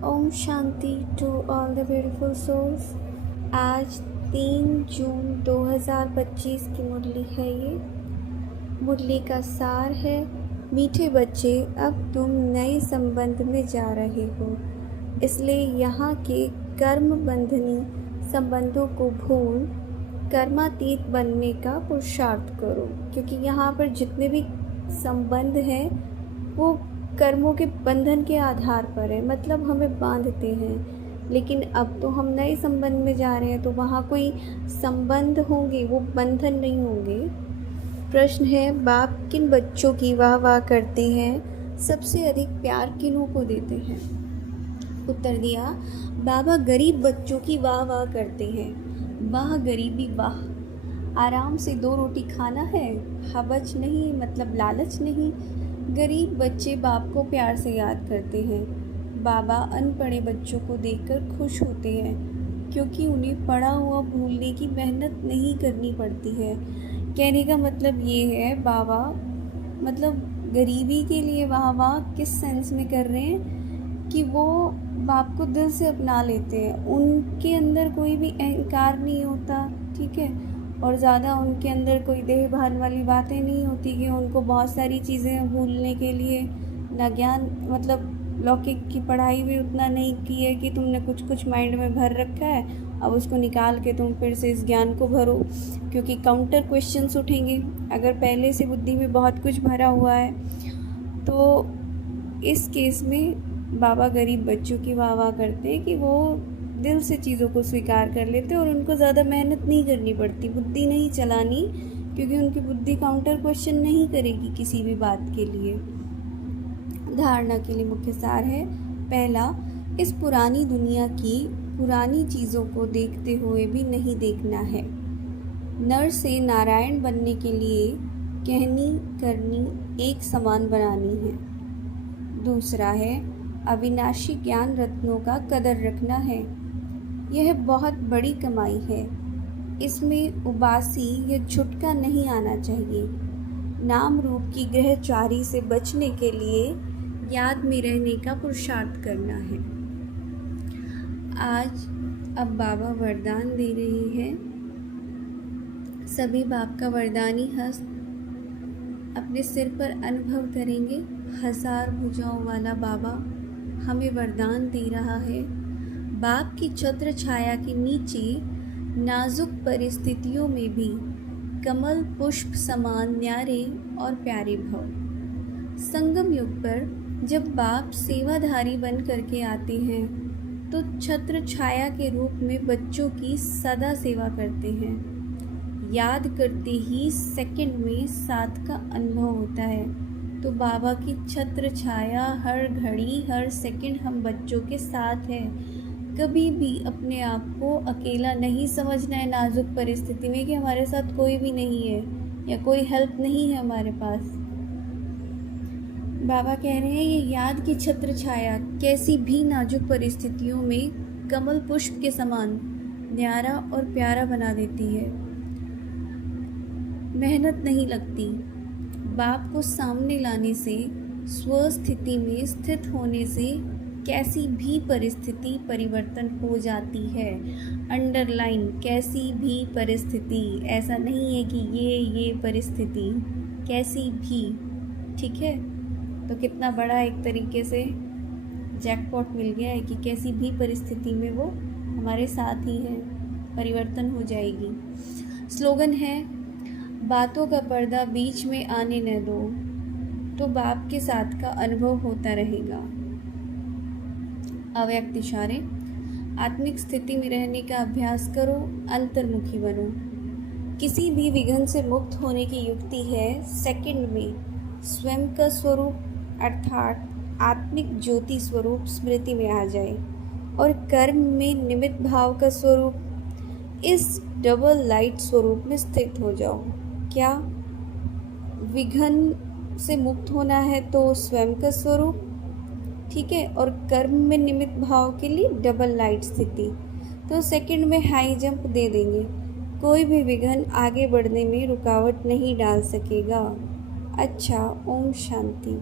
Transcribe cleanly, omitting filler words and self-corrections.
Om Shanti to all the beautiful souls. आज 3 जून 2025 की मुरली है। ये मुरली का सार है, मीठे बच्चे अब तुम नए संबंध में जा रहे हो, इसलिए यहाँ के कर्म बंधनी संबंधों को भूल कर्मातीत बनने का पुरुषार्थ करो। क्योंकि यहाँ पर जितने भी संबंध हैं वो कर्मों के बंधन के आधार पर है, मतलब हमें बांधते हैं। लेकिन अब तो हम नए संबंध में जा रहे हैं, तो वहाँ कोई संबंध होंगे, वो बंधन नहीं होंगे। प्रश्न है, बाप किन बच्चों की वाह वाह करते हैं, सबसे अधिक प्यार किन्हों को देते हैं? उत्तर दिया, बाबा गरीब बच्चों की वाह वाह करते हैं। वाह गरीबी वाह, आराम से 2 रोटी खाना है, हवच नहीं, मतलब लालच नहीं। गरीब बच्चे बाप को प्यार से याद करते हैं। बाबा अनपढ़े बच्चों को देखकर खुश होते हैं, क्योंकि उन्हें पढ़ा हुआ भूलने की मेहनत नहीं करनी पड़ती है। कहने का मतलब ये है, बाबा मतलब गरीबी के लिए वाह वाह किस सेंस में कर रहे हैं कि वो बाप को दिल से अपना लेते हैं। उनके अंदर कोई भी अहंकार नहीं होता, ठीक है, और ज़्यादा उनके अंदर कोई देह भान वाली बातें नहीं होती कि उनको बहुत सारी चीज़ें भूलने के लिए ना ज्ञान, मतलब लौकिक की पढ़ाई भी उतना नहीं की है कि तुमने कुछ माइंड में भर रखा है, अब उसको निकाल के तुम फिर से इस ज्ञान को भरो, क्योंकि काउंटर क्वेश्चंस उठेंगे। अगर पहले से बुद्धि में बहुत कुछ भरा हुआ है तो इस केस में बाबा गरीब बच्चों की वाह वाह करते हैं कि वो दिल से चीज़ों को स्वीकार कर लेते और उनको ज़्यादा मेहनत नहीं करनी पड़ती, बुद्धि नहीं चलानी, क्योंकि उनकी बुद्धि काउंटर क्वेश्चन नहीं करेगी किसी भी बात के लिए। धारणा के लिए मुख्य सार है, पहला, इस पुरानी दुनिया की पुरानी चीज़ों को देखते हुए भी नहीं देखना है। नर से नारायण बनने के लिए कहनी करनी एक समान बनानी है। दूसरा है, अविनाशी ज्ञान रत्नों का कदर रखना है। यह बहुत बड़ी कमाई है, इसमें उबासी या छुटका नहीं आना चाहिए। नाम रूप की ग्रहचारी से बचने के लिए याद में रहने का पुरुषार्थ करना है। आज अब बाबा वरदान दे रहे हैं। सभी बाप का वरदानी हस्त अपने सिर पर अनुभव करेंगे। 1000 भुजाओं वाला बाबा हमें वरदान दे रहा है। बाप की छत्र छाया के नीचे नाजुक परिस्थितियों में भी कमल पुष्प समान न्यारे और प्यारे भव। संगम युग पर जब बाप सेवाधारी बन करके आते हैं तो छत्र छाया के रूप में बच्चों की सदा सेवा करते हैं। याद करते ही सेकंड में साथ का अनुभव होता है। तो बाबा की छत्र छाया हर घड़ी हर सेकंड हम बच्चों के साथ है। कभी भी अपने आप को अकेला नहीं समझना है नाजुक परिस्थिति में कि हमारे साथ कोई भी नहीं है या कोई हेल्प नहीं है हमारे पास। बाबा कह रहे हैं, ये याद की छत्र छाया कैसी भी नाजुक परिस्थितियों में कमल पुष्प के समान न्यारा और प्यारा बना देती है। मेहनत नहीं लगती। बाप को सामने लाने से, स्वस्थिति में स्थित होने से कैसी भी परिस्थिति परिवर्तन हो जाती है। अंडरलाइन, कैसी भी परिस्थिति, ऐसा नहीं है कि ये परिस्थिति, कैसी भी, ठीक है। तो कितना बड़ा एक तरीके से जैकपॉट मिल गया है कि कैसी भी परिस्थिति में वो हमारे साथ ही है, परिवर्तन हो जाएगी। स्लोगन है, बातों का पर्दा बीच में आने न दो, तो बाप के साथ का अनुभव होता रहेगा। अव्यक्त इशारे, आत्मिक स्थिति में रहने का अभ्यास करो, अंतर्मुखी बनो। किसी भी विघ्न से मुक्त होने की युक्ति है सेकंड में स्वयं का स्वरूप अर्थात आत्मिक ज्योति स्वरूप स्मृति में आ जाए और कर्म में निमित्त भाव का स्वरूप इस डबल लाइट स्वरूप में स्थित हो जाओ। क्या विघ्न से मुक्त होना है तो स्वयं का स्वरूप, ठीक है, और कर्म में निमित्त भाव के लिए डबल लाइट स्थिति। तो सेकंड में हाई जंप दे देंगे, कोई भी विघ्न आगे बढ़ने में रुकावट नहीं डाल सकेगा। अच्छा, ओम शांति।